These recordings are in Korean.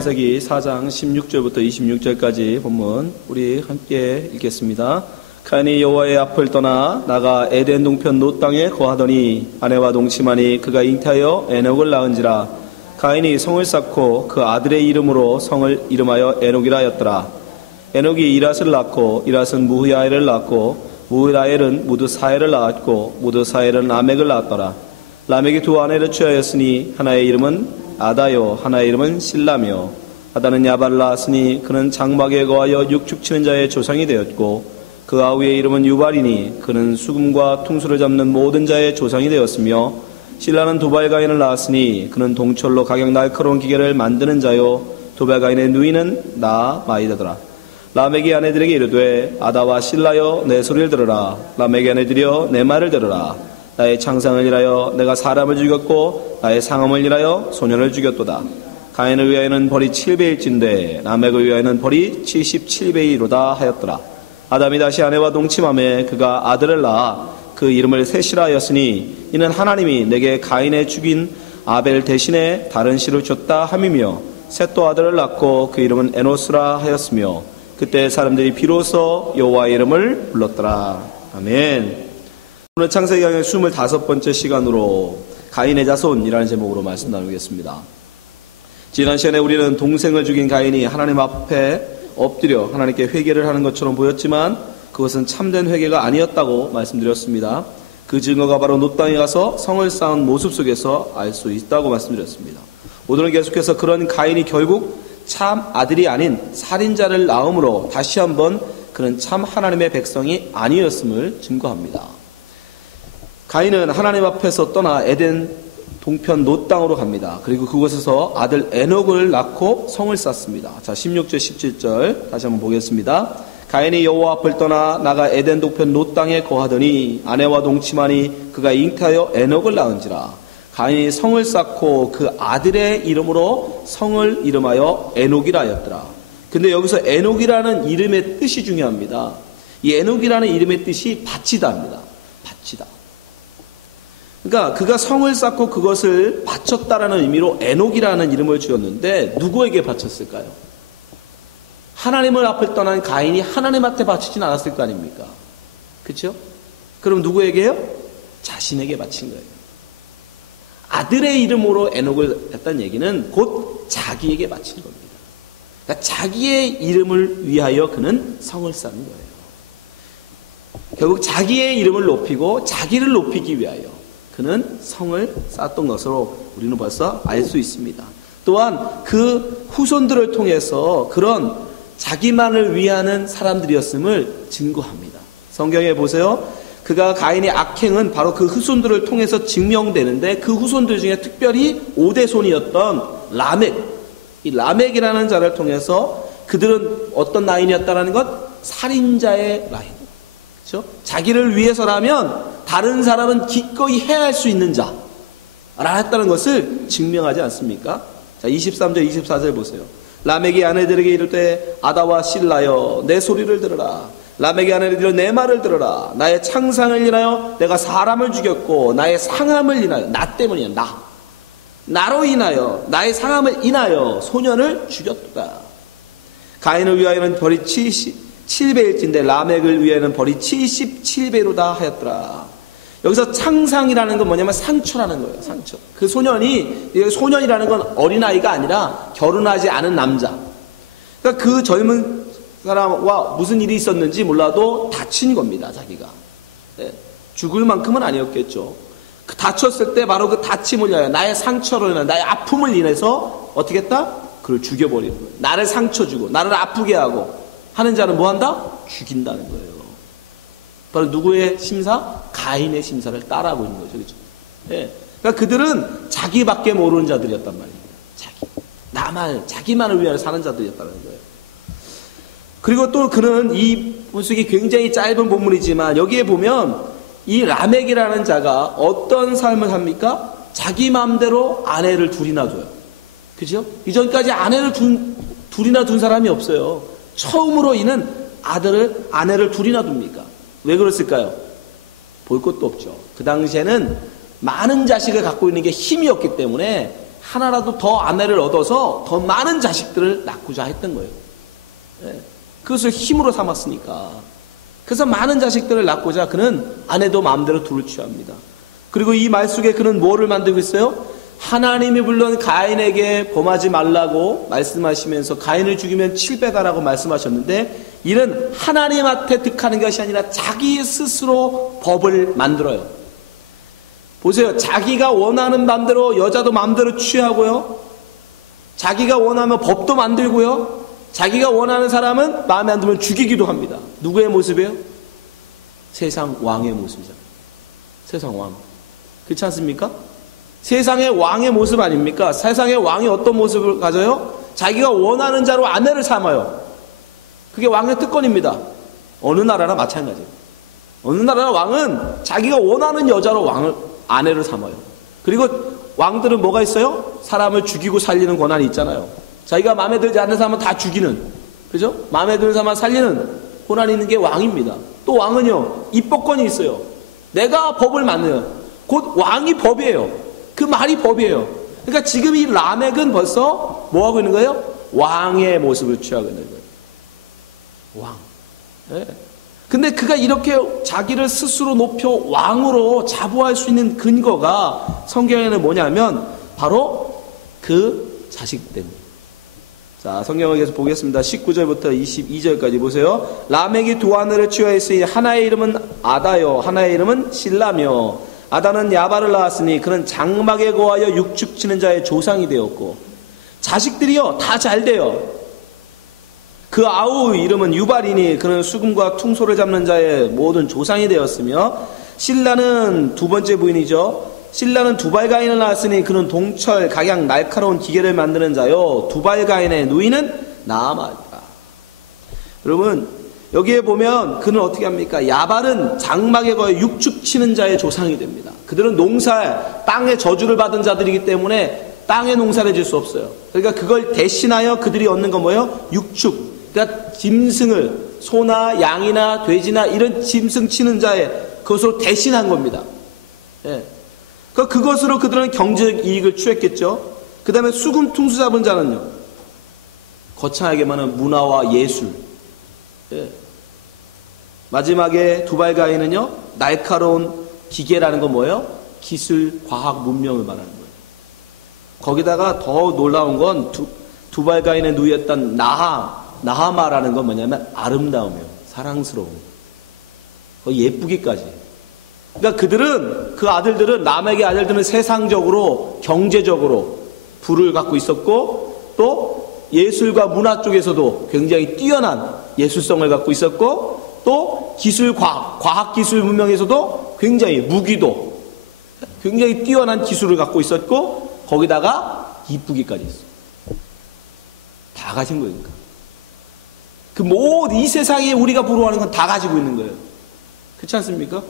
창세기 4장 16절부터 26절까지 본문 우리 함께 읽겠습니다. 가인이 여호와의 앞을 떠나 나가 에덴 동편 놋 땅에 거하더니 아내와 동침하니 그가 잉태하여 에녹을 낳은지라. 가인이 성을 쌓고 그 아들의 이름으로 성을 이름하여 에녹이라 하였더라. 에녹이 이랏을 낳고 이랏은 무흐야엘을 낳고 무흐야엘은 무드사엘을 낳았고 무드사엘은 라멕을 낳았더라. 라멕이 두 아내를 취하였으니 하나의 이름은 아다요 하나의 이름은 실라며 아다는 야발을 낳았으니 그는 장막에 거하여 육축치는 자의 조상이 되었고 그 아우의 이름은 유발이니 그는 수금과 퉁수를 잡는 모든 자의 조상이 되었으며 실라는 두발가인을 낳았으니 그는 동철로 각양 날카로운 기계를 만드는 자요 두발가인의 누이는 마이다더라. 라멕이 아내들에게 이르되 아다와 실라여 내 소리를 들으라. 라멕의 아내들이여 내 말을 들으라. 나의 창상을 인하여 내가 사람을 죽였고 나의 상함을 인하여 소년을 죽였도다. 가인을 위하여는 벌이 7배일진데 라멕을 위하여는 벌이 77배이로다 하였더라. 아담이 다시 아내와 동침하매 그가 아들을 낳아 그 이름을 셋이라 하였으니 이는 하나님이 내게 가인의 죽인 아벨 대신에 다른 씨를 줬다 함이며 셋도 아들을 낳고 그 이름은 에노스라 하였으며 그때 사람들이 비로소 여호와의 이름을 불렀더라. 아멘. 오늘 창세기 강의 25번째 시간으로 가인의 자손이라는 제목으로 말씀 나누겠습니다. 지난 시간에 우리는 동생을 죽인 가인이 하나님 앞에 엎드려 하나님께 회개를 하는 것처럼 보였지만 그것은 참된 회개가 아니었다고 말씀드렸습니다. 그 증거가 바로 놋 땅에 가서 성을 쌓은 모습 속에서 알 수 있다고 말씀드렸습니다. 오늘은 계속해서 그런 가인이 결국 참 아들이 아닌 살인자를 낳음으로 다시 한번 그는 참 하나님의 백성이 아니었음을 증거합니다. 가인은 하나님 앞에서 떠나 에덴 동편 놋 땅으로 갑니다. 그리고 그곳에서 아들 에녹을 낳고 성을 쌓습니다. 자, 16절 17절 다시 한번 보겠습니다. 가인이 여호와 앞을 떠나 나가 에덴 동편 놋 땅에 거하더니 아내와 동침하니 그가 잉태하여 에녹을 낳은지라. 가인이 성을 쌓고 그 아들의 이름으로 성을 이름하여 에녹이라 하였더라. 근데 여기서 에녹이라는 이름의 뜻이 중요합니다. 이 에녹이라는 이름의 뜻이 바치다입니다. 바치다. 그러니까 그가 성을 쌓고 그것을 바쳤다라는 의미로 에녹이라는 이름을 지었는데 누구에게 바쳤을까요? 하나님을 앞을 떠난 가인이 하나님한테 바치진 않았을 거 아닙니까? 그렇죠? 그럼 누구에게요? 자신에게 바친 거예요. 아들의 이름으로 에녹을 했다는 얘기는 곧 자기에게 바친 겁니다. 그러니까 자기의 이름을 위하여 그는 성을 쌓은 거예요. 결국 자기의 이름을 높이고 자기를 높이기 위하여 그는 성을 쌓았던 것으로 우리는 벌써 알 수 있습니다. 또한 그 후손들을 통해서 그런 자기만을 위하는 사람들이었음을 증거합니다. 성경에 보세요. 그가 가인의 악행은 바로 그 후손들을 통해서 증명되는데 그 후손들 중에 특별히 5대 손이었던 라멕, 이 라멕이라는 자를 통해서 그들은 어떤 라인이었다는 것? 살인자의 라인. 그렇죠? 자기를 위해서라면 다른 사람은 기꺼이 해할 수 있는 자라 했다는 것을 증명하지 않습니까? 자, 23절 24절 보세요. 라멕이 아내들에게 이르되 아다와 실라여 내 소리를 들으라. 라멕의 아내들여 내 말을 들으라. 나의 창상을 인하여 내가 사람을 죽였고 나의 상함을 인하여 나 때문이야. 나로 인하여 나의 상함을 인하여 소년을 죽였다. 가인을 위하여는 벌이 77배일진데 라멕을 위하여는 벌이 77배로다 하였더라. 여기서 창상이라는 건 뭐냐면 상처라는 거예요. 상처. 그 소년이라는 건 어린아이가 아니라 결혼하지 않은 남자. 그러니까 그 젊은 사람과 무슨 일이 있었는지 몰라도 다친 겁니다. 자기가. 네. 죽을 만큼은 아니었겠죠. 그 다쳤을 때 바로 그 다침을 위하여 나의 상처로 인한 나의 아픔을 인해서 어떻게 했다? 그를 죽여버리는 거예요. 나를 상처 주고 나를 아프게 하고 하는 자는 뭐 한다? 죽인다는 거예요. 바로 누구의 심사? 가인의 심사를 따라하고 있는 거죠. 그렇죠? 네. 그러니까 그들은 자기밖에 모르는 자들이었단 말이에요. 자기만을 위하여 사는 자들이었다는 거예요. 그리고 또 그는 이 본속이 굉장히 짧은 본문이지만 여기에 보면 이 라멕이라는 자가 어떤 삶을 합니까? 자기 마음대로 아내를 둘이나 둬요. 그죠? 이전까지 아내를 둘이나 둔 사람이 없어요. 처음으로 이는 아내를 둘이나 둡니까? 왜 그랬을까요? 볼 것도 없죠. 그 당시에는 많은 자식을 갖고 있는 게 힘이었기 때문에 하나라도 더 아내를 얻어서 더 많은 자식들을 낳고자 했던 거예요. 예. 그것을 힘으로 삼았으니까. 그래서 많은 자식들을 낳고자 그는 아내도 마음대로 둘을 취합니다. 그리고 이 말 속에 그는 뭐를 만들고 있어요? 하나님이 물론 가인에게 범하지 말라고 말씀하시면서 가인을 죽이면 7배다라고 말씀하셨는데, 이는 하나님한테 득하는 것이 아니라 자기 스스로 법을 만들어요. 보세요. 자기가 원하는 마음대로 여자도 마음대로 취하고요, 자기가 원하면 법도 만들고요, 자기가 원하는 사람은 마음에 안 들면 죽이기도 합니다. 누구의 모습이에요? 세상 왕의 모습이잖아요. 세상 왕. 그렇지 않습니까? 세상의 왕의 모습 아닙니까? 세상의 왕이 어떤 모습을 가져요? 자기가 원하는 자로 아내를 삼아요. 그게 왕의 특권입니다. 어느 나라나 마찬가지예요. 어느 나라 왕은 자기가 원하는 여자로 아내를 삼아요. 그리고 왕들은 뭐가 있어요? 사람을 죽이고 살리는 권한이 있잖아요. 자기가 마음에 들지 않는 사람은 다 죽이는, 그죠? 마음에 드는 사람만 살리는 권한이 있는 게 왕입니다. 또 왕은요, 입법권이 있어요. 내가 법을 만들어요. 곧 왕이 법이에요. 그 말이 법이에요. 그러니까 지금 이 라멕은 벌써 뭐 하고 있는 거예요? 왕의 모습을 취하고 있는 거예요. 왕. 네. 근데 그가 이렇게 자기를 스스로 높여 왕으로 자부할 수 있는 근거가 성경에는 뭐냐면 바로 그 자식 때문에. 자, 성경을 계속 보겠습니다. 19절부터 22절까지 보세요. 라멕이 두 아내를 취하였으니 하나의 이름은 아다요, 하나의 이름은 실라며, 아다는 야발을 낳았으니 그는 장막에 거하여 육축치는 자의 조상이 되었고, 자식들이요 다 잘 돼요. 그 아우의 이름은 유발이니 그는 수금과 퉁소를 잡는 자의 모든 조상이 되었으며, 실라는 두 번째 부인이죠. 실라는 두발가인을 낳았으니 그는 동철 각양 날카로운 기계를 만드는 자요, 두발가인의 누이는 나아마니라. 여러분, 여기에 보면 그는 어떻게 합니까? 야발은 장막에 거해 육축치는 자의 조상이 됩니다. 그들은 농사, 땅의 저주를 받은 자들이기 때문에 땅에 농사를 질 수 없어요. 그러니까 그걸 대신하여 그들이 얻는 건 뭐예요? 육축. 그러니까 짐승을, 소나 양이나 돼지나 이런 짐승 치는 자의 그것으로 대신한 겁니다. 예. 그러니까 그것으로 그들은 경제적 이익을 취했겠죠. 그 다음에 수금 퉁수 잡은 자는요, 거창하게 말하면 문화와 예술. 예. 마지막에 두발가인은요, 날카로운 기계라는 건 뭐예요? 기술, 과학, 문명을 말하는 거예요. 거기다가 더 놀라운 건 두발가인의 누이였던 나하마라는 건 뭐냐면 아름다움이에요. 사랑스러움. 예쁘기까지. 그러니까 그 아들들은, 라멕의 아들들은 세상적으로, 경제적으로 부를 갖고 있었고, 또 예술과 문화 쪽에서도 굉장히 뛰어난 예술성을 갖고 있었고, 또 기술, 과학 기술 문명에서도 굉장히 무기도 굉장히 뛰어난 기술을 갖고 있었고, 거기다가 이쁘기까지 있어. 다 가진 거예요. 그 모든 이 세상에 우리가 부러워하는 건 다 가지고 있는 거예요. 그렇지 않습니까?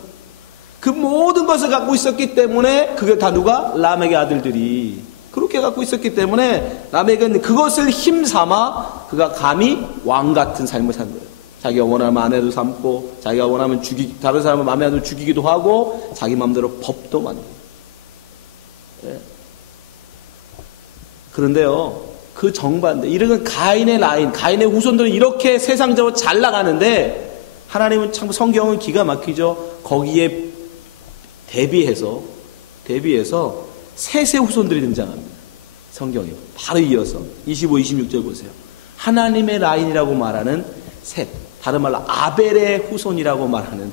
그 모든 것을 갖고 있었기 때문에, 그게 다 누가? 라멕의 아들들이 그렇게 갖고 있었기 때문에 라멕은 그것을 힘삼아 그가 감히 왕 같은 삶을 산 거예요. 자기가 원하면 아내도 삼고, 자기가 원하면 다른 사람을 마음에 안 들면 죽이기도 하고, 자기 마음대로 법도 만들고. 예. 그런데요, 그 정반대, 이런 가인의 라인, 가인의 후손들은 이렇게 세상적으로 잘 나가는데, 하나님은 참 성경은 기가 막히죠. 거기에 대비해서 셋의 후손들이 등장합니다. 성경에 바로 이어서 25, 26절 보세요. 하나님의 라인이라고 말하는 셋, 다른 말로 아벨의 후손이라고 말하는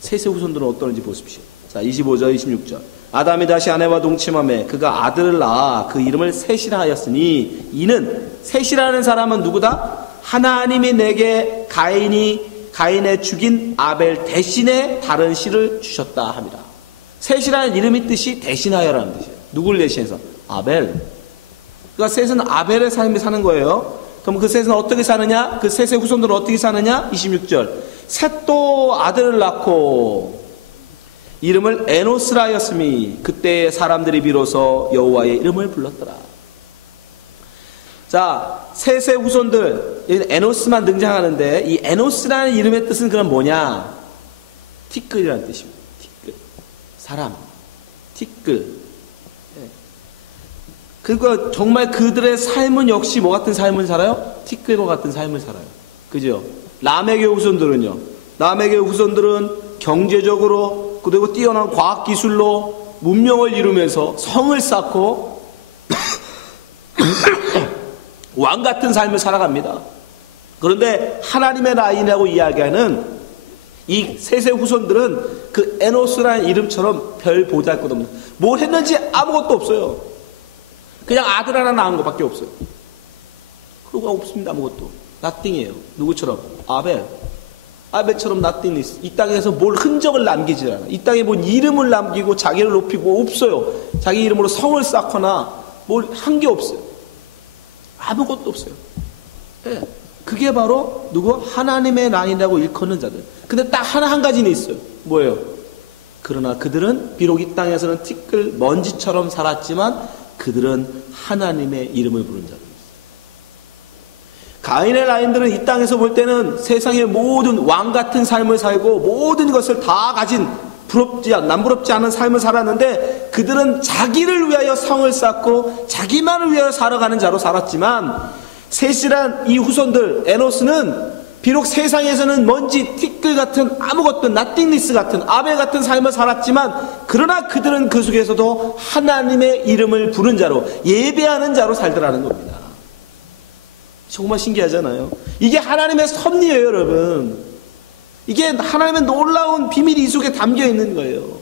셋의 후손들은 어떠는지 보십시오. 자, 25절, 26절. 아담이 다시 아내와 동침하매 그가 아들을 낳아 그 이름을 셋이라 하였으니, 이는 셋이라는 사람은 누구다? 하나님이 내게 가인의 죽인 아벨 대신에 다른 씨를 주셨다 합니다. 셋이라는 이름의 뜻이 대신하여라는 뜻이에요. 누구를 대신해서? 아벨. 그러니까 셋은 아벨의 삶을 사는 거예요. 그럼 그 셋은 어떻게 사느냐? 그 셋의 후손들은 어떻게 사느냐? 26절. 셋도 아들을 낳고 이름을 에노스라 하였으니 그때 사람들이 비로소 여호와의 이름을 불렀더라. 자, 셋의 후손들, 에노스만 등장하는데, 이 에노스라는 이름의 뜻은 그럼 뭐냐? 티끌이라는 뜻입니다. 티끌. 사람. 티끌. 그러니까 정말 그들의 삶은 역시 뭐 같은 삶을 살아요? 티끌과 같은 삶을 살아요. 그죠? 라멕의 후손들은요. 라멕의 후손들은 경제적으로 그리고 뛰어난 과학기술로 문명을 이루면서 성을 쌓고 왕 같은 삶을 살아갑니다. 그런데 하나님의 라인이라고 이야기하는 이 셋의 후손들은 그 에노스라는 이름처럼 별 보잘것없는, 뭘 했는지 아무것도 없어요. 그냥 아들 하나 낳은 것밖에 없어요. 그러고 없습니다. 아무것도. 나띵이에요. 누구처럼? 아벨처럼 나띵이 있어. 이 땅에서 뭘 흔적을 남기지 않아. 이 땅에 뭔 이름을 남기고 자기를 높이고 없어요. 자기 이름으로 성을 쌓거나 뭘 한 게 없어요. 아무것도 없어요. 네. 그게 바로 누구? 하나님의 라인이라고 일컫는 자들. 근데 딱 한 가지는 있어요. 뭐예요? 그러나 그들은 비록 이 땅에서는 티끌 먼지처럼 살았지만 그들은 하나님의 이름을 부른 자들. 가인의 라인들은 이 땅에서 볼 때는 세상의 모든 왕 같은 삶을 살고 모든 것을 다 가진 남부럽지 않은 삶을 살았는데 그들은 자기를 위하여 성을 쌓고 자기만을 위하여 살아가는 자로 살았지만 셋이란 이 후손들 에노스는 비록 세상에서는 먼지 티끌 같은 아무것도 나띵니스 같은 아벨 같은 삶을 살았지만 그러나 그들은 그 속에서도 하나님의 이름을 부른 자로 예배하는 자로 살더라는 겁니다. 정말 신기하잖아요. 이게 하나님의 섭리예요, 여러분. 이게 하나님의 놀라운 비밀이 이 속에 담겨 있는 거예요.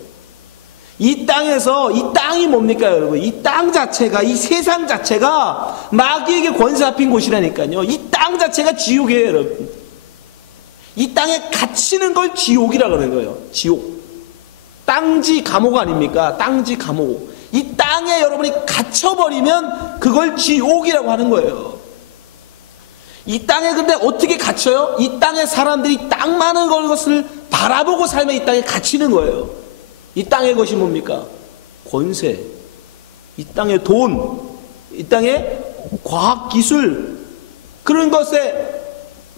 이 땅에서, 이 땅이 뭡니까, 여러분? 이 땅 자체가, 이 세상 자체가 마귀에게 권세 잡힌 곳이라니까요. 이 땅 자체가 지옥이에요, 여러분. 이 땅에 갇히는 걸 지옥이라고 하는 거예요. 지옥. 땅지 감옥 아닙니까? 땅지 감옥. 이 땅에 여러분이 갇혀버리면 그걸 지옥이라고 하는 거예요. 이 땅에 근데 어떻게 갇혀요? 이 땅에 사람들이 땅 많은 것을 바라보고 살면 이 땅에 갇히는 거예요. 이 땅의 것이 뭡니까? 권세, 이 땅의 돈, 이 땅의 과학기술, 그런 것에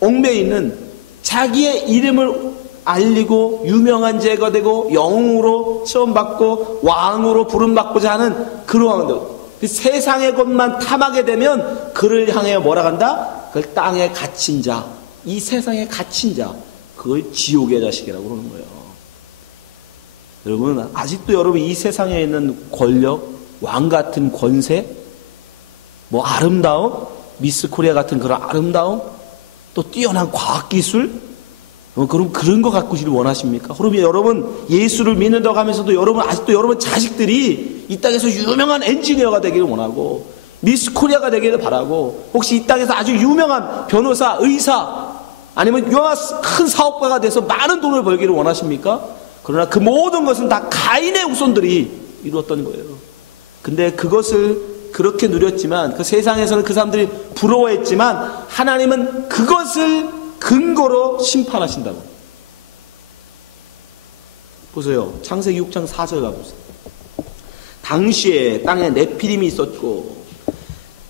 얽매여 있는 자기의 이름을 알리고 유명한 자가 되고 영웅으로 시험받고 왕으로 부름받고자 하는 그러한 것. 세상의 것만 탐하게 되면 그를 향해 뭐라 한다? 그 땅에 갇힌 자, 이 세상에 갇힌 자, 그걸 지옥의 자식이라고 그러는 거예요. 여러분, 아직도 여러분 이 세상에 있는 권력, 왕 같은 권세, 뭐 아름다움, 미스 코리아 같은 그런 아름다움, 또 뛰어난 과학기술, 그럼 그런 거 갖고시길 원하십니까? 그러면 여러분 예수를 믿는다고 하면서도 여러분 아직도 여러분 자식들이 이 땅에서 유명한 엔지니어가 되기를 원하고 미스 코리아가 되기를 바라고 혹시 이 땅에서 아주 유명한 변호사, 의사 아니면 유명한 큰 사업가가 돼서 많은 돈을 벌기를 원하십니까? 그러나 그 모든 것은 다 가인의 후손들이 이루었던 거예요. 근데 그것을 그렇게 누렸지만 그 세상에서는 그 사람들이 부러워했지만 하나님은 그것을 근거로 심판하신다고. 보세요. 창세기 6장 4절 가보세요. 당시에 땅에 네피림이 있었고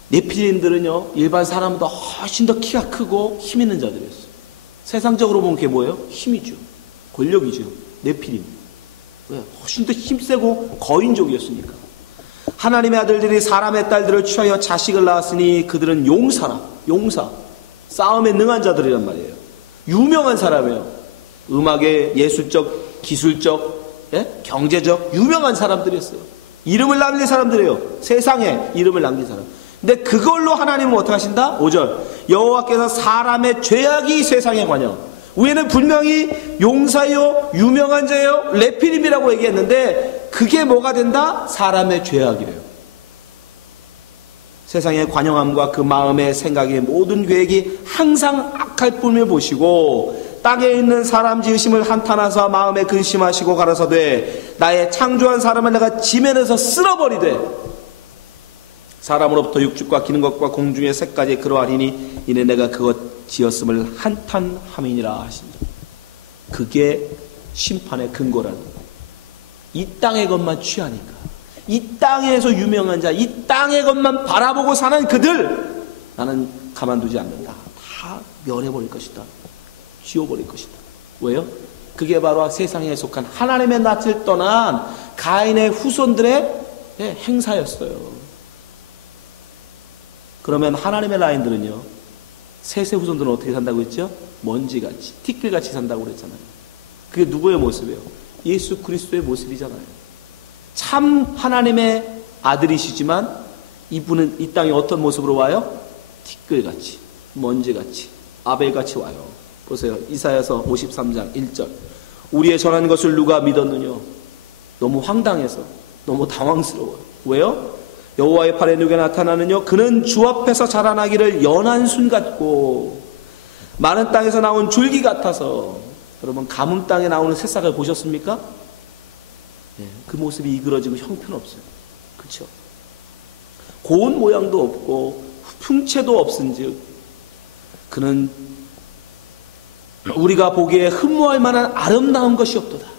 네피림들은요 일반 사람보다 훨씬 더 키가 크고 힘 있는 자들이었어요. 세상적으로 보면 그게 뭐예요? 힘이죠. 권력이죠. 네피림. 왜? 훨씬 더 힘세고 거인족이었으니까. 하나님의 아들들이 사람의 딸들을 취하여 자식을 낳았으니 그들은 용사, 싸움에 능한 자들이란 말이에요. 유명한 사람이에요. 음악의 예술적, 기술적, 경제적 유명한 사람들이었어요. 이름을 남긴 사람들이에요. 세상에 이름을 남긴 사람. 근데 그걸로 하나님은 어떻게 하신다? 5절 여호와께서 사람의 죄악이 세상에 관여. 위에는 분명히 용사요, 유명한 자요, 레피림이라고 얘기했는데 그게 뭐가 된다? 사람의 죄악이래요. 세상의 관영함과 그 마음의 생각의 모든 계획이 항상 악할 뿐을 보시고 땅에 있는 사람 지으심을 한탄하사 마음에 근심하시고 가라사대 나의 창조한 사람을 내가 지면에서 쓸어버리되 사람으로부터 육축과 기는 것과 공중의 새까지 그러하리니 이는 내가 그것 지었음을 한탄함이니라 하신다. 그게 심판의 근거라는 거예요. 이 땅의 것만 취하니까 이 땅에서 유명한 자, 이 땅의 것만 바라보고 사는 그들 나는 가만두지 않는다. 다 멸해버릴 것이다. 지워버릴 것이다. 왜요? 그게 바로 세상에 속한 하나님의 낯을 떠난 가인의 후손들의 행사였어요. 그러면 하나님의 라인들은요, 셋의 후손들은 어떻게 산다고 했죠? 먼지같이, 티끌같이 산다고 그랬잖아요. 그게 누구의 모습이에요? 예수 그리스도의 모습이잖아요. 참 하나님의 아들이시지만 이분은 이 땅에 어떤 모습으로 와요? 티끌같이, 먼지같이, 아벨같이 와요. 보세요. 이사야서 53장 1절. 우리의 전한 것을 누가 믿었느냐? 너무 황당해서, 너무 당황스러워요. 왜요? 여호와의 팔에 누가 나타나느냐? 그는 주 앞에서 자라나기를 연한 순 같고 마른 땅에서 나온 줄기 같아서. 여러분, 가뭄 땅에 나오는 새싹을 보셨습니까? 네, 그 모습이 이그러지고 형편없어요. 그렇죠? 고운 모양도 없고 풍채도 없은즉 그는 우리가 보기에 흠모할 만한 아름다운 것이 없도다.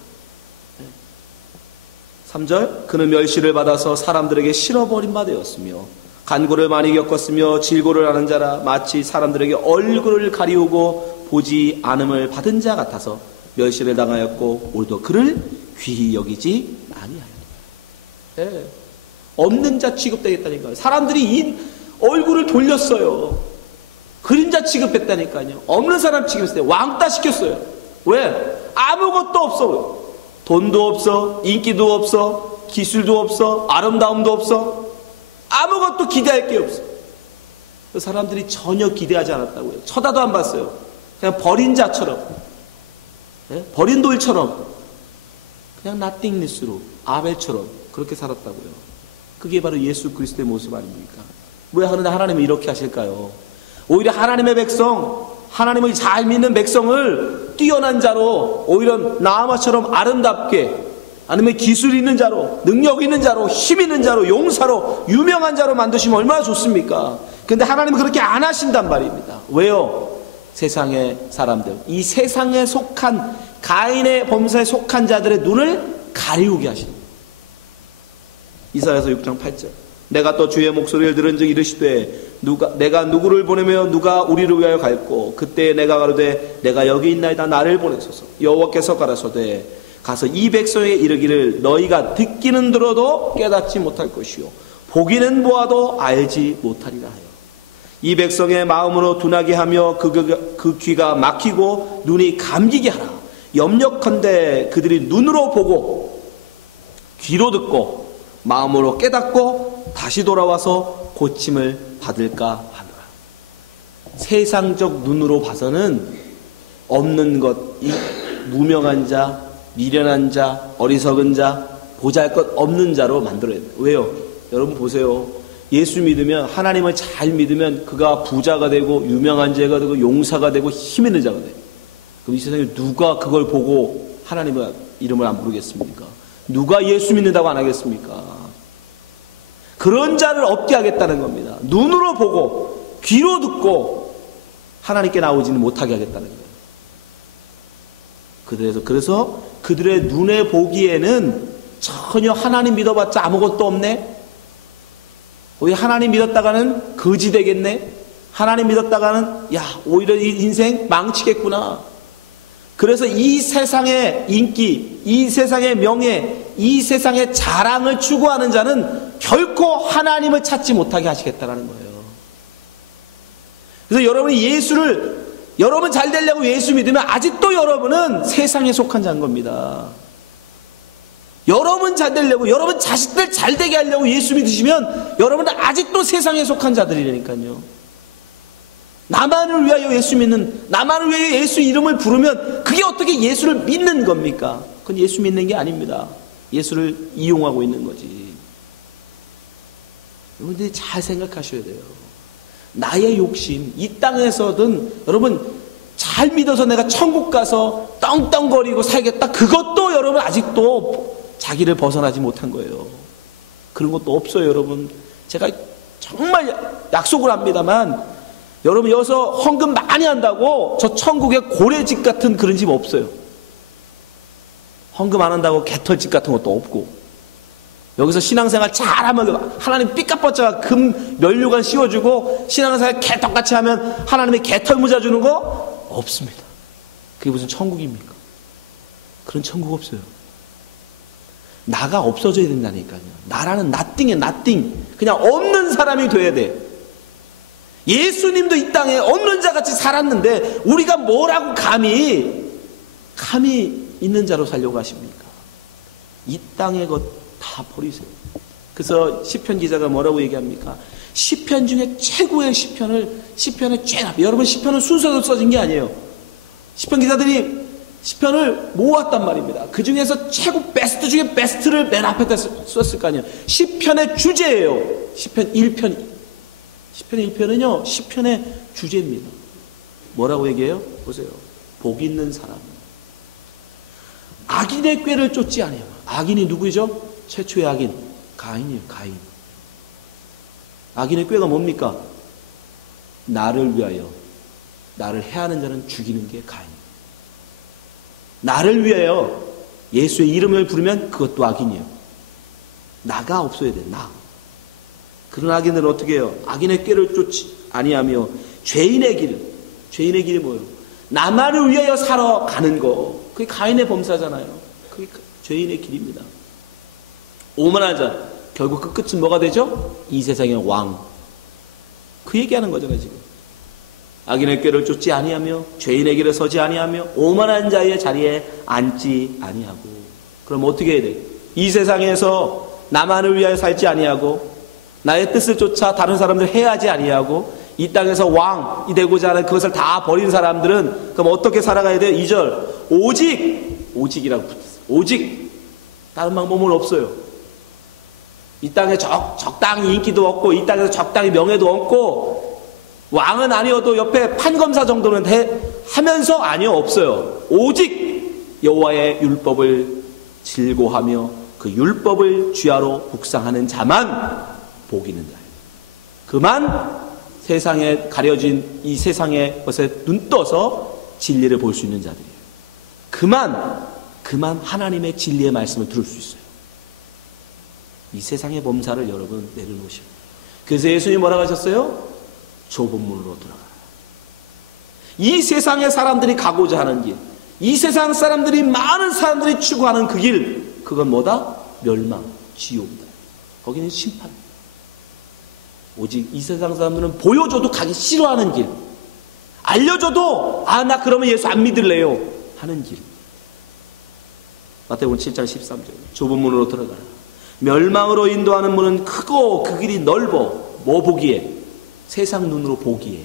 3절. 그는 멸시를 받아서 사람들에게 실어버린 바 되었으며 간고를 많이 겪었으며 질고를 하는 자라 마치 사람들에게 얼굴을 가리우고 보지 않음을 받은 자 같아서 멸시를 당하였고 우리도 그를 귀히 여기지 아니하였다. 네. 없는 자 취급되겠다니까요. 사람들이 이 얼굴을 돌렸어요. 그림자 취급했다니까요. 없는 사람 취급했어요. 왕따 시켰어요. 왜? 아무것도 없어. 돈도 없어, 인기도 없어, 기술도 없어, 아름다움도 없어, 아무것도 기대할 게 없어. 그 사람들이 전혀 기대하지 않았다고요. 쳐다도 안 봤어요. 그냥 버린 자처럼, 네? 버린 돌처럼, 그냥 nothingness로, 아벨처럼 그렇게 살았다고요. 그게 바로 예수 그리스도의 모습 아닙니까? 왜 하나님은 이렇게 하실까요? 오히려 하나님의 백성, 하나님을 잘 믿는 백성을 뛰어난 자로, 오히려 나아마처럼 아름답게, 아니면 기술 있는 자로, 능력 있는 자로, 힘 있는 자로, 용사로, 유명한 자로 만드시면 얼마나 좋습니까? 근데 하나님은 그렇게 안 하신단 말입니다. 왜요? 세상의 사람들, 이 세상에 속한, 가인의 범사에 속한 자들의 눈을 가리우게 하십니다. 이사야서 6장 8절. 내가 또 주의 목소리를 들은즉 이르시되 내가 누구를 보내며 누가 우리를 위하여 갈고 그때 내가 가로되 내가 여기 있나이다 나를 보내소서. 여호와께서 가라사대 가서 이 백성에게 이르기를 너희가 듣기는 들어도 깨닫지 못할 것이요 보기는 보아도 알지 못하리라 하여 이 백성의 마음으로 둔하게 하며 그 귀가 막히고 눈이 감기게 하라. 염려컨대 그들이 눈으로 보고 귀로 듣고 마음으로 깨닫고 다시 돌아와서 고침을 받을까 하노라. 세상적 눈으로 봐서는 없는 것, 이 무명한 자, 미련한 자, 어리석은 자, 보잘것 없는 자로 만들어야 돼요. 왜요? 여러분 보세요. 예수 믿으면, 하나님을 잘 믿으면 그가 부자가 되고 유명한 자가 되고 용사가 되고 힘 있는 자가 돼요. 그럼 이 세상에 누가 그걸 보고 하나님의 이름을 안 부르겠습니까? 누가 예수 믿는다고 안 하겠습니까? 그런 자를 없게 하겠다는 겁니다. 눈으로 보고 귀로 듣고 하나님께 나오지는 못하게 하겠다는 거예요. 그래서 그들의 눈에 보기에는 전혀 하나님 믿어봤자 아무것도 없네. 오히려 하나님 믿었다가는 거지 되겠네. 하나님 믿었다가는 야 오히려 이 인생 망치겠구나. 그래서 이 세상의 인기, 이 세상의 명예, 이 세상의 자랑을 추구하는 자는 결코 하나님을 찾지 못하게 하시겠다는 거예요. 그래서 여러분이 여러분 잘 되려고 예수 믿으면 아직도 여러분은 세상에 속한 자인 겁니다. 여러분 잘 되려고, 여러분 자식들 잘 되게 하려고 예수 믿으시면 여러분은 아직도 세상에 속한 자들이라니까요. 나만을 위하여 예수 믿는, 나만을 위하여 예수 이름을 부르면 그게 어떻게 예수를 믿는 겁니까? 그건 예수 믿는 게 아닙니다. 예수를 이용하고 있는 거지. 여러분들이 잘 생각하셔야 돼요. 나의 욕심, 이 땅에서든 여러분 잘 믿어서 내가 천국 가서 떵떵거리고 살겠다. 그것도 여러분 아직도 자기를 벗어나지 못한 거예요. 그런 것도 없어요, 여러분. 제가 정말 약속을 합니다만 여러분 여기서 헌금 많이 한다고 저 천국에 고래집 같은 그런 집 없어요. 헌금 안 한다고 개털집 같은 것도 없고 여기서 신앙생활 잘하면 하나님 삐까뻔쩍 금 면류관 씌워주고 신앙생활 개떡같이 하면 하나님의 개털무자 주는 거 없습니다. 그게 무슨 천국입니까? 그런 천국 없어요. 나가 없어져야 된다니까요. 나라는 nothing이에요. nothing. 그냥 없는 사람이 돼야 돼. 예수님도 이 땅에 없는 자같이 살았는데 우리가 뭐라고 감히 있는 자로 살려고 하십니까? 이 땅의 것 다 버리세요. 그래서 시편 기자가 뭐라고 얘기합니까? 시편 중에 최고의 시편의 제일 앞에, 여러분 시편은 순서대로 써진 게 아니에요. 시편 기자들이 시편을 모았단 말입니다. 그 중에서 최고 베스트 중에 베스트를 맨 앞에다 썼을 거 아니에요. 시편의 주제예요. 시편 1편은요 시편의 주제입니다. 뭐라고 얘기해요? 보세요. 복 있는 사람, 악인의 꾀를 쫓지 아니하며. 악인이 누구죠? 최초의 악인 가인이에요. 가인. 악인의 꾀가 뭡니까? 나를 위하여 나를 해하는 자는 죽이는 게 가인. 나를 위하여 예수의 이름을 부르면 그것도 악인이에요. 나가 없어야 돼. 나. 그런 악인들은 어떻게 해요? 악인의 꾀를 쫓지 아니하며 죄인의 길이 뭐예요? 나만을 위하여 살아가는 거. 그게 가인의 범사잖아요. 그게 죄인의 길입니다. 오만한 자, 결국 그 끝은 뭐가 되죠? 이 세상의 왕. 그 얘기하는 거잖아요 지금. 악인의 꾀를 쫓지 아니하며 죄인의 길에 서지 아니하며 오만한 자의 자리에 앉지 아니하고. 그럼 어떻게 해야 돼? 이 세상에서 나만을 위하여 살지 아니하고 나의 뜻을 쫓아 다른 사람들 해하지 아니하고 이 땅에서 왕이 되고자 하는 그것을 다 버린 사람들은 그럼 어떻게 살아가야 돼요? 2절 오직이라고 붙었어요. 오직 다른 방법은 없어요. 이 땅에 적당히 인기도 없고 이 땅에서 적당히 명예도 없고 왕은 아니어도 옆에 판검사 정도는 하면서 아니요 없어요. 오직 여호와의 율법을 즐거워하며 그 율법을 주야로 묵상하는 자만 복 있는 자예요. 그만 세상에 가려진 이 세상의 것에 눈 떠서 진리를 볼 수 있는 자들이에요. 그만 하나님의 진리의 말씀을 들을 수 있어요. 이 세상의 범사를 여러분 내려놓으시고. 그래서 예수님이 뭐라고 하셨어요? 좁은 문으로 들어가라. 이 세상의 사람들이 가고자 하는 길, 이 세상 사람들이 많은 사람들이 추구하는 그 길, 그건 뭐다? 멸망, 지옥이다. 거기는 심판. 오직 이 세상 사람들은 보여줘도 가기 싫어하는 길, 알려줘도 나 그러면 예수 안 믿을래요 하는 길. 마태복음 7장 13절. 좁은 문으로 들어가라. 멸망으로 인도하는 문은 크고 그 길이 넓어. 뭐 보기에? 세상 눈으로 보기에.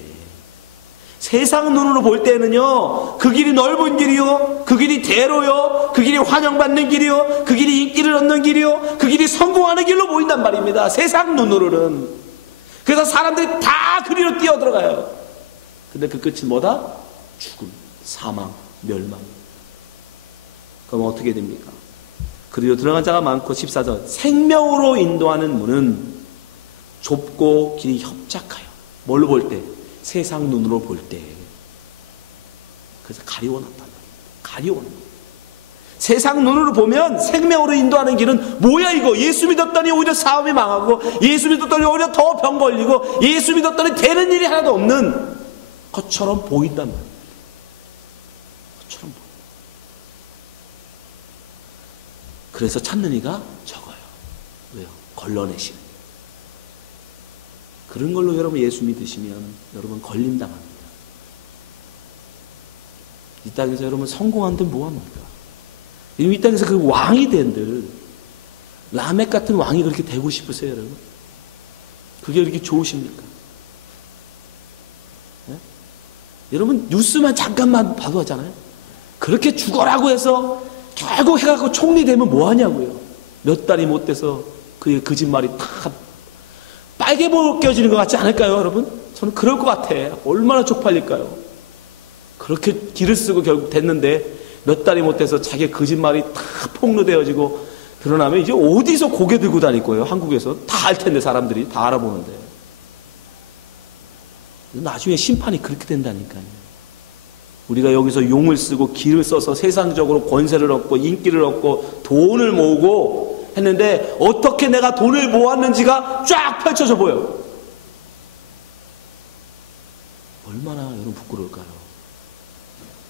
세상 눈으로 볼 때는요, 그 길이 넓은 길이요, 그 길이 대로요, 그 길이 환영받는 길이요, 그 길이 인기를 얻는 길이요, 그 길이 성공하는 길로 보인단 말입니다. 세상 눈으로는. 그래서 사람들이 다 그리로 뛰어들어가요. 근데 그 끝이 뭐다? 죽음, 사망, 멸망. 그럼 어떻게 됩니까? 그리로 들어간 자가 많고 14절. 생명으로 인도하는 문은 좁고 길이 협착하여. 뭘로 볼 때? 세상 눈으로 볼 때. 그래서 가리워놨단 말이에요. 가리워놨. 세상 눈으로 보면 생명으로 인도하는 길은 뭐야 이거? 예수 믿었더니 오히려 사업이 망하고, 예수 믿었더니 오히려 더 병 걸리고, 예수 믿었더니 되는 일이 하나도 없는 것처럼 보인단 말이에요. 것처럼 보여. 그래서 찾는 이가 적어요. 왜요? 걸러내시는. 그런 걸로 여러분 예수 믿으시면 여러분 걸림당합니다. 이 땅에서 여러분 성공한들 뭐합니까? 이 땅에서 그 왕이 된들, 라멕 같은 왕이 그렇게 되고 싶으세요, 여러분? 그게 그렇게 좋으십니까? 네? 여러분 뉴스만 잠깐만 봐도 하잖아요. 그렇게 죽어라고 해서 결국 해갖고 총리 되면 뭐 하냐고요. 몇 달이 못 돼서 그의 거짓말이 다 빨개 벗겨지는 것 같지 않을까요, 여러분? 저는 그럴 것 같아. 얼마나 쪽팔릴까요? 그렇게 길을 쓰고 결국 됐는데 몇 달이 못 돼서 자기 거짓말이 다 폭로되어지고 드러나면 이제 어디서 고개 들고 다닐 거예요? 한국에서 다 알 텐데, 사람들이 다 알아보는데. 나중에 심판이 그렇게 된다니까요. 우리가 여기서 용을 쓰고 기를 써서 세상적으로 권세를 얻고 인기를 얻고 돈을 모으고 했는데 어떻게 내가 돈을 모았는지가 쫙 펼쳐져 보여. 얼마나 여러분 부끄러울까요?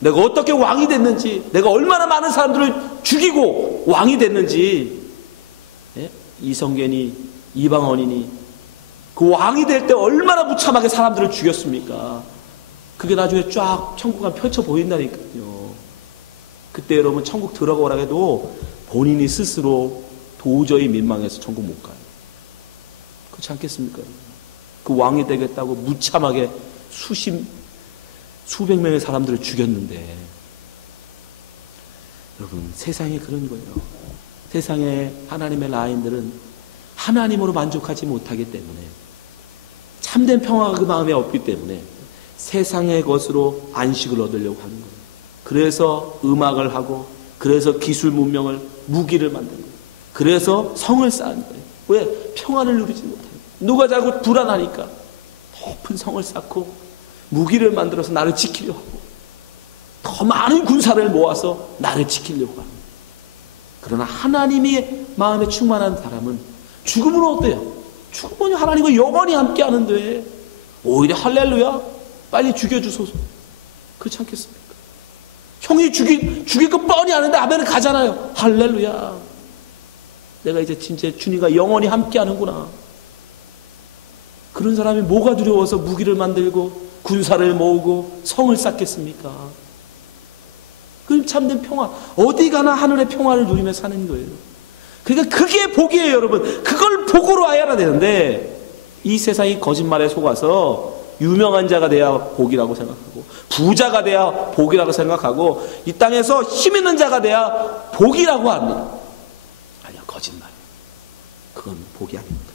내가 어떻게 왕이 됐는지, 내가 얼마나 많은 사람들을 죽이고 왕이 됐는지, 예? 이성계니 이방원이니 그 왕이 될 때 얼마나 무참하게 사람들을 죽였습니까? 그게 나중에 쫙 천국 안 펼쳐 보인다니까요. 그때 여러분 천국 들어가라 해도 본인이 스스로 도저히 민망해서 천국 못 가요. 그렇지 않겠습니까? 그 왕이 되겠다고 무참하게 수백 명의 사람들을 죽였는데, 여러분 세상에 그런 거예요. 세상에 하나님의 라인들은 하나님으로 만족하지 못하기 때문에, 참된 평화가 그 마음에 없기 때문에 세상의 것으로 안식을 얻으려고 하는 거예요. 그래서 음악을 하고, 그래서 기술 문명을, 무기를 만드는 거예요. 그래서 성을 쌓는 거예요. 왜? 평화를 누리지 못해요. 누가 자꾸 불안하니까 높은 성을 쌓고 무기를 만들어서 나를 지키려고 하고, 더 많은 군사를 모아서 나를 지키려고 하는 거예요. 그러나 하나님의 마음에 충만한 사람은 죽음은 어때요? 죽음은 하나님과 영원히 함께 하는데 오히려 할렐루야, 빨리 죽여주소서. 그렇지 않겠습니까? 형이 죽일 거 뻔히 아는데 아멘을 가잖아요. 할렐루야, 내가 이제 진짜 주님과 영원히 함께 하는구나. 그런 사람이 뭐가 두려워서 무기를 만들고 군사를 모으고 성을 쌓겠습니까? 그럼 참된 평화, 어디 가나 하늘의 평화를 누리며 사는 거예요. 그러니까 그게 복이에요, 여러분. 그걸 복으로 알아야 되는데, 이 세상이 거짓말에 속아서 유명한 자가 돼야 복이라고 생각하고, 부자가 돼야 복이라고 생각하고, 이 땅에서 힘 있는 자가 돼야 복이라고 합니다. 아니요, 거짓말. 그건 복이 아닙니다.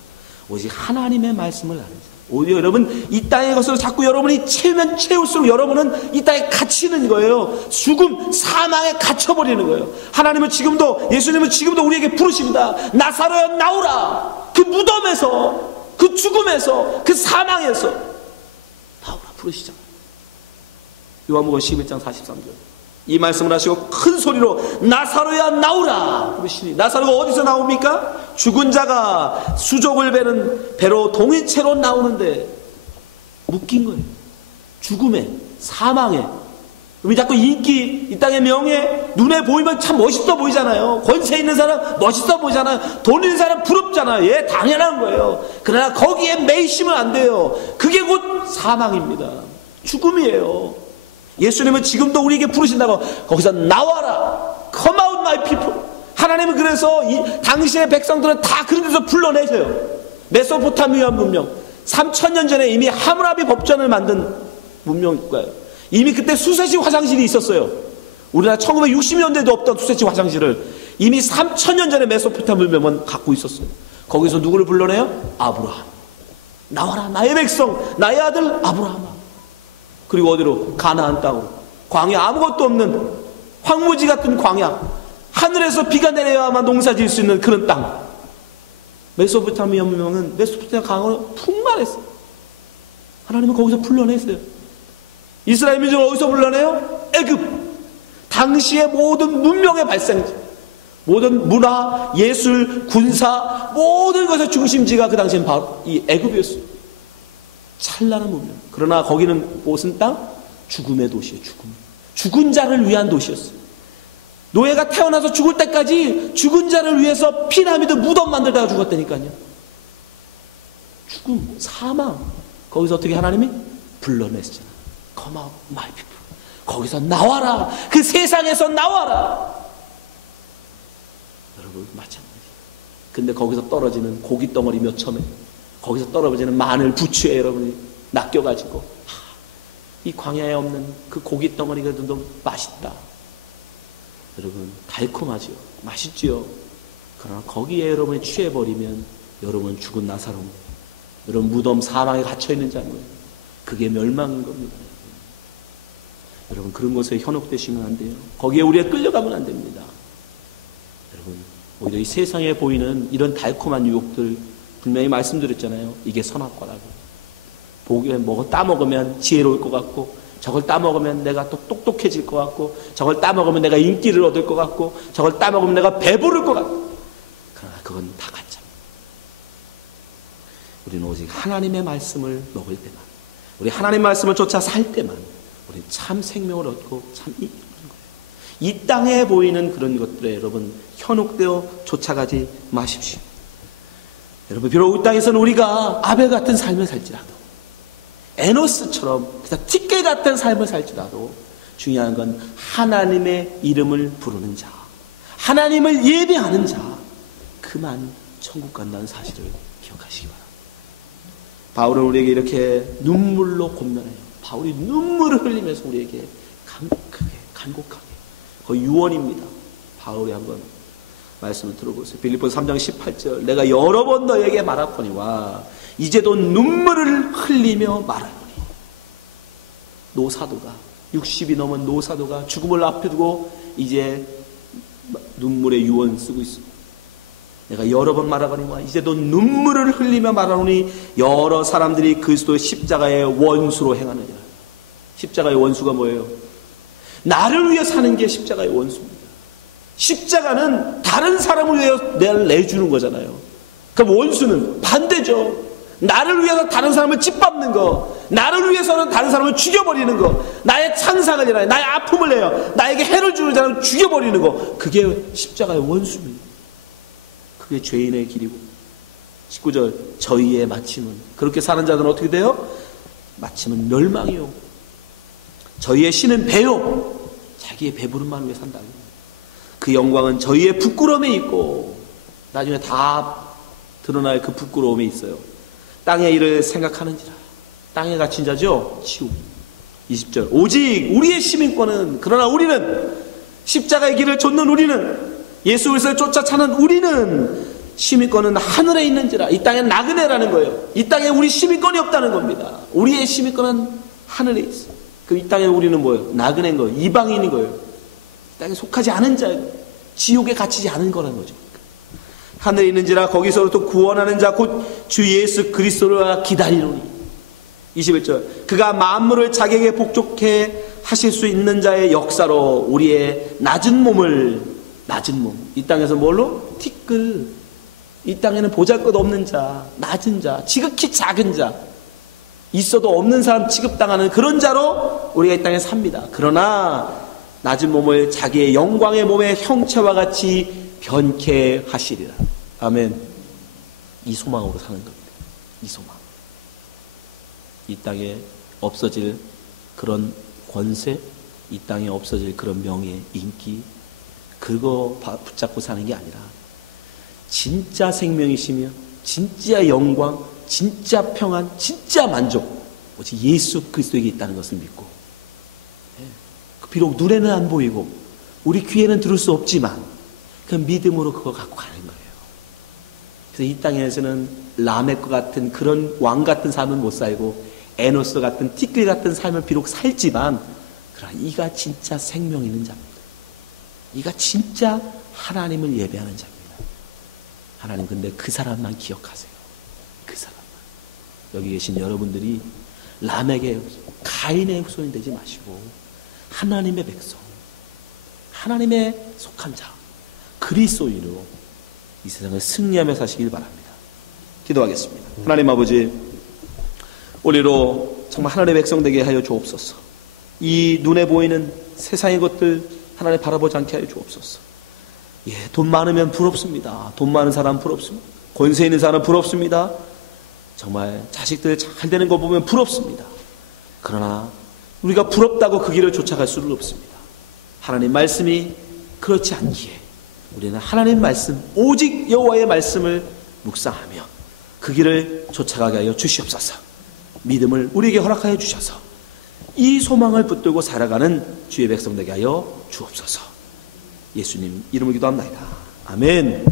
오직 하나님의 말씀을 아는 자. 오히려 여러분, 이 땅의 것으로 자꾸 여러분이 채우면 채울수록 여러분은 이 땅에 갇히는 거예요. 죽음, 사망에 갇혀버리는 거예요. 하나님은 지금도, 예수님은 지금도 우리에게 부르십니다. 나사로야, 나오라. 그 무덤에서, 그 죽음에서, 그 사망에서 나오라 부르시잖아요. 요한복음 11장 43절. 이 말씀을 하시고 큰 소리로 나사로야, 나오라 부르시니, 나사로가 어디서 나옵니까? 죽은 자가 수족을 베는 배로 동이체로 나오는데 묶인 거예요. 죽음에, 사망에. 우리 자꾸 인기, 이 땅의 명예, 눈에 보이면 참 멋있어 보이잖아요. 권세 있는 사람 멋있어 보이잖아요. 돈 있는 사람 부럽잖아요. 예, 당연한 거예요. 그러나 거기에 매이시면 안 돼요. 그게 곧 사망입니다. 죽음이에요. 예수님은 지금도 우리에게 부르신다고, 거기서 나와라, come out my people. 하나님은 그래서 당시의 백성들은 다 그런 데서 불러내세요. 메소포타미아 문명, 3000년 전에 이미 하므라비 법전을 만든 문명일까요? 이미 그때 수세시 화장실이 있었어요. 우리나라 1960년대도 없던 수세시 화장실을 이미 3000년 전에 메소포타미아 문명은 갖고 있었어요. 거기서 누구를 불러내요? 아브라함. 나와라, 나의 백성, 나의 아들 아브라함아. 그리고 어디로? 가나안 땅으로. 광야, 아무것도 없는 황무지 같은 광야, 하늘에서 비가 내려야만 농사 지을 수 있는 그런 땅. 메소포타미아 문명은 메소포타미아 강으로 풍만했어요. 하나님은 거기서 불러냈어요. 이스라엘 민족을 어디서 불러내요? 애굽. 당시의 모든 문명의 발생지, 모든 문화, 예술, 군사, 모든 것의 중심지가 그 당시엔 바로 이 애굽이었어요. 찬란한 문명. 그러나 거기는 무슨 땅? 죽음의 도시예요. 죽은 자를 위한 도시였어요. 노예가 태어나서 죽을 때까지 죽은 자를 위해서 피라미드 무덤 만들다가 죽었다니까요. 죽음, 사망. 거기서 어떻게 하나님이 불러냈잖아요. Come out my people. 거기서 나와라. 그 세상에서 나와라. 여러분 마찬가지예요. 근데 거기서 떨어지는 고기 덩어리 몇 첨에, 거기서 떨어지는 마늘 부추에 여러분이 낚여가지고, 이 광야에 없는 그 고기 덩어리가 좀 맛있다. 여러분 달콤하죠. 맛있죠. 그러나 거기에 여러분이 취해버리면 여러분 죽은 나사로, 여러분 무덤 사망에 갇혀있는 자는 거예요. 그게 멸망인 겁니다. 여러분 그런 것에 현혹되시면 안 돼요. 거기에 우리가 끌려가면 안 됩니다. 여러분 오히려 이 세상에 보이는 이런 달콤한 유혹들, 분명히 말씀드렸잖아요. 이게 선악과라고. 보기에 뭐가 따먹으면 지혜로울 것 같고, 저걸 따먹으면 내가 또 똑똑해질 것 같고, 저걸 따먹으면 내가 인기를 얻을 것 같고, 저걸 따먹으면 내가 배부를 것 같고. 그러나 그건 다 가짜입니다. 우리는 오직 하나님의 말씀을 먹을 때만, 우리 하나님의 말씀을 쫓아 살 때만 우리는 참 생명을 얻고 참 이기는 거예요. 이 땅에 보이는 그런 것들에 여러분 현혹되어 쫓아가지 마십시오. 여러분, 비록 이 땅에서는 우리가 아벨 같은 삶을 살지라도, 에노스처럼 티끌 같은 삶을 살지라도 중요한 건 하나님의 이름을 부르는 자, 하나님을 예배하는 자, 그만 천국 간다는 사실을 기억하시기 바랍니다. 바울은 우리에게 이렇게 눈물로 권면해요. 바울이 눈물을 흘리면서 우리에게 간곡하게, 거의 유언입니다. 바울이 한번 말씀을 들어보세요. 빌립보서 3장 18절, 내가 여러 번 너에게 말하거니와 이제도 눈물을 흘리며 말하노니. 노사도가, 60이 넘은 노사도가 죽음을 앞에 두고 이제 눈물의 유언 쓰고 있습니다. 내가 여러 번 말하거니와 이제도 눈물을 흘리며 말하노니 여러 사람들이 그리스도의 십자가의 원수로 행하느니라. 십자가의 원수가 뭐예요? 나를 위해 사는 게 십자가의 원수입니다. 십자가는 다른 사람을 위해 내를 내주는 거잖아요. 그럼 원수는 반대죠. 나를 위해서 다른 사람을 짓밟는 거, 나를 위해서는 다른 사람을 죽여버리는 거, 나의 찬상을 내요, 나의 아픔을 내요, 나에게 해를 주는 사람을 죽여버리는 거, 그게 십자가의 원수입니다. 그게 죄인의 길이고. 19절, 저희의 마침은, 그렇게 사는 자들은 어떻게 돼요? 마침은 멸망이요, 저희의 신은 배요, 자기의 배부름만 위해 산다고. 그 영광은 저희의 부끄러움에 있고, 나중에 다 드러날 그 부끄러움에 있어요. 땅의 일을 생각하는지라. 땅에 갇힌 자죠? 지옥. 20절, 오직 우리의 시민권은, 그러나 우리는, 십자가의 길을 좇는 우리는, 예수 그리스도를 쫓아 찾는 우리는 시민권은 하늘에 있는지라. 이 땅에 나그네라는 거예요. 이 땅에 우리 시민권이 없다는 겁니다. 우리의 시민권은 하늘에 있어요. 이 땅에 우리는 뭐예요? 나그네인 거예요. 이방인인 거예요. 이 땅에 속하지 않은 자예요. 지옥에 갇히지 않은 거라는 거죠. 하늘에 있는지라 거기서부터 구원하는 자 곧 주 예수 그리스도를 기다리노니. 21절, 그가 만물을 자기에게 복종케 하실 수 있는 자의 역사로 우리의 낮은 몸, 이 땅에서 뭘로? 티끌. 이 땅에는 보잘것없는 자, 낮은 자, 지극히 작은 자, 있어도 없는 사람 취급당하는 그런 자로 우리가 이 땅에 삽니다. 그러나 낮은 몸을 자기의 영광의 몸의 형체와 같이 변케 하시리라. 아멘. 이 소망으로 사는 겁니다. 이 소망. 이 땅에 없어질 그런 권세, 이 땅에 없어질 그런 명예, 인기, 그거 붙잡고 사는 게 아니라 진짜 생명이시며 진짜 영광, 진짜 평안, 진짜 만족, 오직 예수 그리스도에게 있다는 것을 믿고, 비록 눈에는 안 보이고 우리 귀에는 들을 수 없지만 그 믿음으로 그거 갖고 가는 거예요. 그래서 이 땅에서는 라멕과 같은 그런 왕 같은 삶을 못 살고 에노스 같은 티끌 같은 삶을 비록 살지만, 그러나 이가 진짜 생명 있는 자입니다. 이가 진짜 하나님을 예배하는 자입니다. 하나님, 근데 그 사람만 기억하세요. 그 사람만. 여기 계신 여러분들이 라멕의 가인의 후손이 되지 마시고 하나님의 백성, 하나님의 속한 자, 그리스도인으로 이 세상을 승리하며 사시길 바랍니다. 기도하겠습니다. 하나님 아버지, 우리로 정말 하나님의 백성 되게 하여 주옵소서. 이 눈에 보이는 세상의 것들 하나님 바라보지 않게 하여 주옵소서. 예, 돈 많으면 부럽습니다. 돈 많은 사람 부럽습니다. 권세 있는 사람 부럽습니다. 정말 자식들 잘 되는 거 보면 부럽습니다. 그러나 우리가 부럽다고 그 길을 쫓아갈 수는 없습니다. 하나님 말씀이 그렇지 않기에 우리는 하나님 말씀, 오직 여호와의 말씀을 묵상하며 그 길을 쫓아가게 하여 주시옵소서. 믿음을 우리에게 허락하여 주셔서 이 소망을 붙들고 살아가는 주의 백성 되게 하여 주옵소서. 예수님 이름으로 기도합니다. 아멘.